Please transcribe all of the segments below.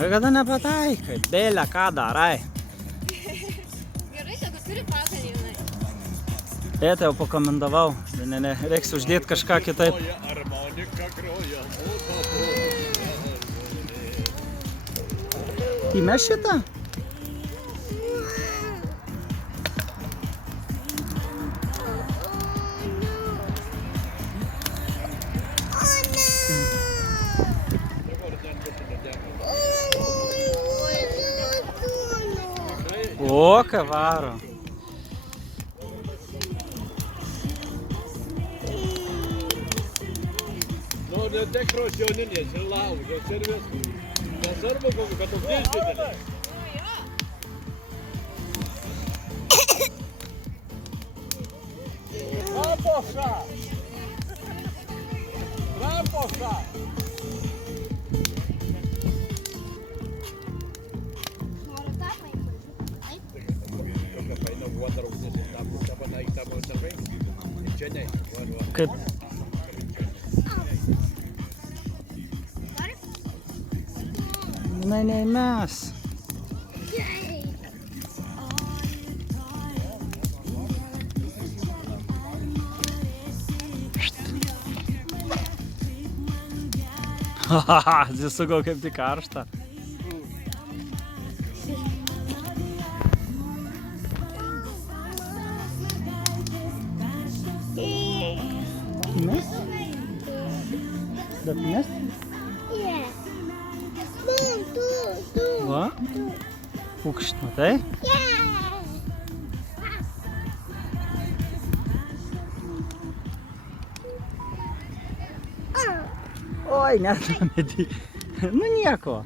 Niekada nepataikai. Bėlė, ką darai? Gerai, kad turi patarį, žinai. Tėtę jau pakomendavau. Ne, reiks uždėti kažką kitaip. Įmeš šitą? O, ką varo. Nu, netekros jauninės ir laužos ir viskas. Nesvarbu, kad ugnis didelė. Rapoša! Rapoša! Kaip? Na, neįmes. Hahaha, zisugau kaip tik karštą. Mest? Dat mest? Yeah. Boom, two. Va? Pukšt, matai? Yeah. Oi, netramėdį. Nu nieko.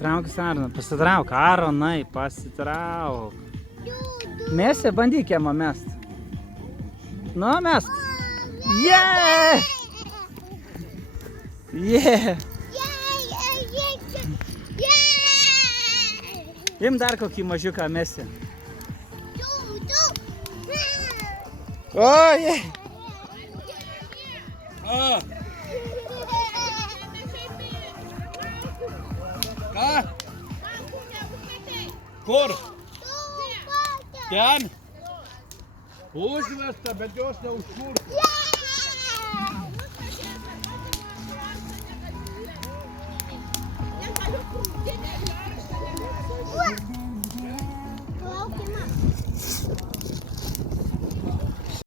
Trauk sarną, pasitrauk. Aronai, pasitrauk. Mesi, bandyk jam mest. Nu, mesk. Yeah! Yeah! Im dar kokį mažiuką mesi. O, yeah! Ką? Kur? Ten? Užvesta, bet jos neužkurtų.